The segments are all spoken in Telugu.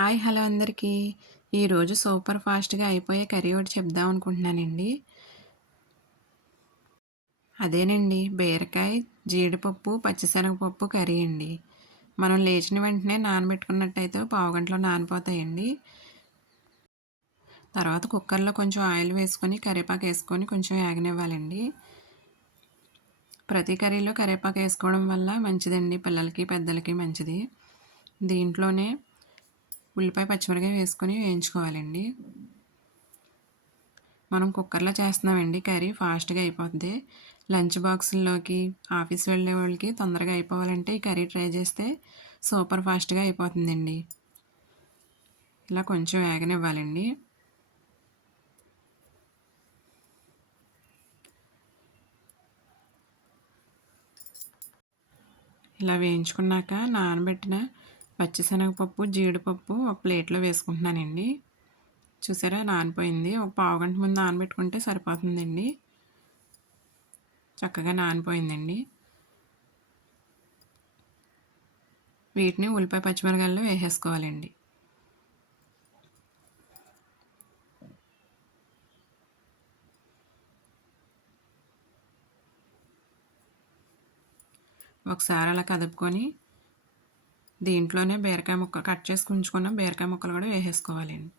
హాయ్ హలో అందరికీ. ఈరోజు సూపర్ ఫాస్ట్‌గా అయిపోయే కర్రీ ఒకటి చెప్దాం అనుకుంటున్నానండి. అదేనండి బీరకాయ, జీడిపప్పు, పచ్చిశనగపప్పు కర్రీ అండి. మనం లేచిన వెంటనే నానబెట్టుకున్నట్టయితే పావుగంటలో నానిపోతాయండి. తర్వాత కుక్కర్‌లో కొంచెం ఆయిల్ వేసుకొని కరివేపాకు వేసుకొని కొంచెం వేగనివ్వాలండి. ప్రతి కర్రీలో కరివేపాకు వేసుకోవడం వల్ల మంచిదండి. పిల్లలకి, పెద్దలకి మంచిది. దీంట్లోనే ఉల్లిపాయ, పచ్చిమిరపకాయ వేసుకొని వేయించుకోవాలండి. మనం కుక్కర్లో చేస్తున్నామండి కర్రీ ఫాస్ట్‌గా అయిపోద్ది. లంచ్ బాక్సుల్లోకి, ఆఫీస్ వెళ్ళే వాళ్ళకి తొందరగా అయిపోవాలంటే ఈ కర్రీ ట్రై చేస్తే సూపర్ ఫాస్ట్‌గా అయిపోతుందండి. ఇలా కొంచెం వేగనివ్వాలండి. ఇలా వేయించుకున్నాక నానబెట్టిన పచ్చిశనగపప్పు, జీడిపప్పు ఒక ప్లేట్లో వేసుకుంటున్నానండి. చూసారా నానిపోయింది. ఒక పావుగంట ముందు నానబెట్టుకుంటే సరిపోతుందండి. చక్కగా నానిపోయిందండి. వీటిని ఉల్లిపాయ, పచ్చిమిరపకాయల్లో వేసేసుకోవాలండి. ఒకసారి అలా కదుపుకొని దీంట్లోనే బీరకాయ ముక్క కట్ చేసి ఉంచుకున్న బీరకాయ ముక్కలు కూడా వేసేసుకోవాలండి.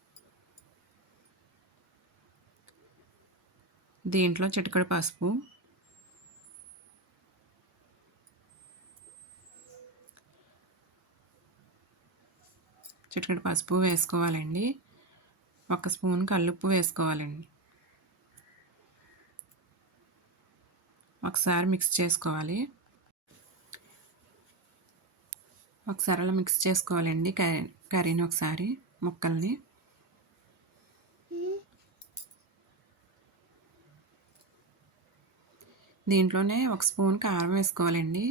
దీంట్లో చిటికెడు పసుపు, వేసుకోవాలండి. ఒక స్పూన్ కల్లుప్పు వేసుకోవాలండి. ఒకసారి మిక్స్ చేసుకోవాలి. ఒకసారి అలా మిక్స్ చేసుకోవాలండి కర్రీని ఒకసారి ముక్కల్ని. దీంట్లోనే ఒక స్పూన్ కారం వేసుకోవాలండి.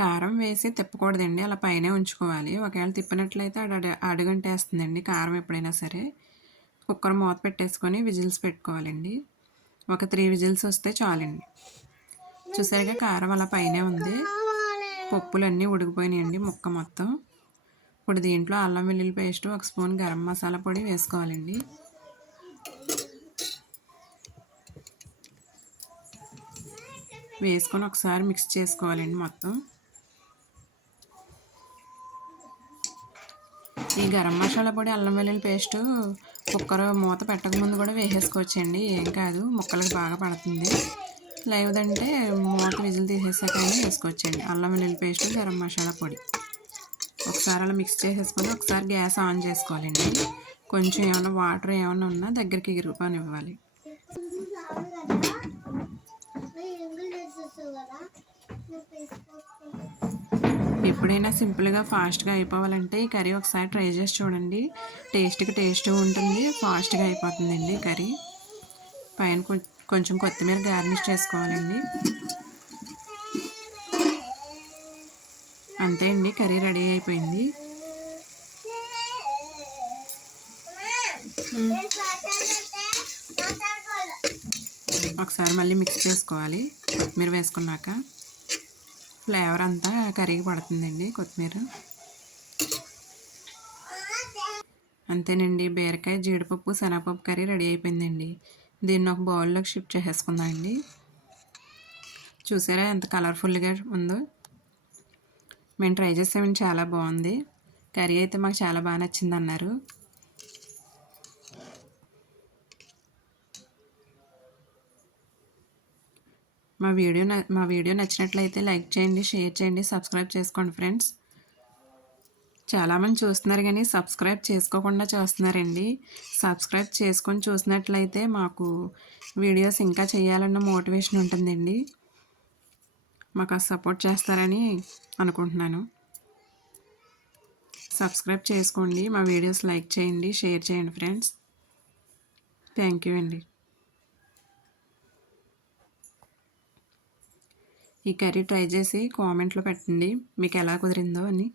కారం వేసి తిప్పకూడదండి, అలా పైనే ఉంచుకోవాలి. ఒకవేళ తిప్పినట్లయితే అడుగంటేస్తుందండి కారం ఎప్పుడైనా సరే. కుక్కర్ మూత పెట్టేసుకొని విజిల్స్ పెట్టుకోవాలండి. ఒక 3 విజిల్స్ వస్తే చాలండి. చూసారుగా కారం అలా పైనే ఉంది. పప్పులన్నీ ఉడికిపోయినాయండి ముక్క మొత్తం. ఇప్పుడు దీంట్లో అల్లం వెల్లుల్లి పేస్ట్, ఒక స్పూన్ గరం మసాలా పొడి వేసుకోవాలండి. వేసుకొని ఒకసారి మిక్స్ చేసుకోవాలండి మొత్తం. ఈ గరం మసాలా పొడి, అల్లం వెల్లుల్లి పేస్టు కుక్కర్ మూత పెట్టకముందు కూడా వేసేసుకోవచ్చండి. ఏం కాదు, ముక్కలకు బాగా పడుతుంది. లేదంటే మూత విజిల్ తీసేసాకైనా వేసుకోవచ్చండి. అల్లం వెల్లుల్లి పేస్టు, గరం మసాలా పొడి ఒకసారి అలా మిక్స్ చేసేసుకొని ఒకసారి గ్యాస్ ఆన్ చేసుకోవాలండి. కొంచెం ఏమైనా వాటర్ ఏమైనా ఉన్నా దగ్గరికి ఎగిరిపోనివ్వాలి. ఎప్పుడైనా సింపుల్గా ఫాస్ట్గా అయిపోవాలంటే ఈ కర్రీ ఒకసారి ట్రై చేసి చూడండి. టేస్ట్ ఉంటుంది, ఫాస్ట్గా అయిపోతుందండి కర్రీ. పైన కొంచెం కొత్తిమీర గార్నిష్ చేసుకోవాలండి. అంతే అండి, కర్రీ రెడీ అయిపోయింది. ఒకసారి మళ్ళీ మిక్స్ చేసుకోవాలి. కొత్తిమీర వేసుకున్నాక ఫ్లేవర్ అంతా కర్రీకి పడుతుందండి కొత్తిమీర. అంతేనండి, బీరకాయ, జీడిపప్పు, శనగపప్పు కర్రీ రెడీ అయిపోయిందండి. దీన్ని ఒక బౌల్లోకి షిఫ్ట్ చేసేసుకుందాం అండి. చూసారా ఎంత కలర్ఫుల్గా ఉందో. మేము ట్రై చేసామండి, చాలా బాగుంది. కర్రీ అయితే మాకు చాలా బాగా నచ్చింది అన్నారు. మా వీడియో నచ్చినట్లయితే లైక్ చేయండి, షేర్ చేయండి, సబ్స్క్రైబ్ చేసుకోండి ఫ్రెండ్స్. చాలామంది చూస్తున్నారు కానీ సబ్స్క్రైబ్ చేసుకోకుండా చూస్తున్నారండి. సబ్స్క్రైబ్ చేసుకొని చూసినట్లయితే మాకు వీడియోస్ ఇంకా చేయాలన్న మోటివేషన్ ఉంటుందండి. మాకు సపోర్ట్ చేస్తారని అనుకుంటున్నాను. సబ్స్క్రైబ్ చేసుకోండి, మా వీడియోస్ లైక్ చేయండి, షేర్ చేయండి ఫ్రెండ్స్. థ్యాంక్ యూ అండి. ఈ కర్రీ ట్రై చేసి కామెంట్లో పెట్టండి మీకు ఎలా కుదిరిందో అని.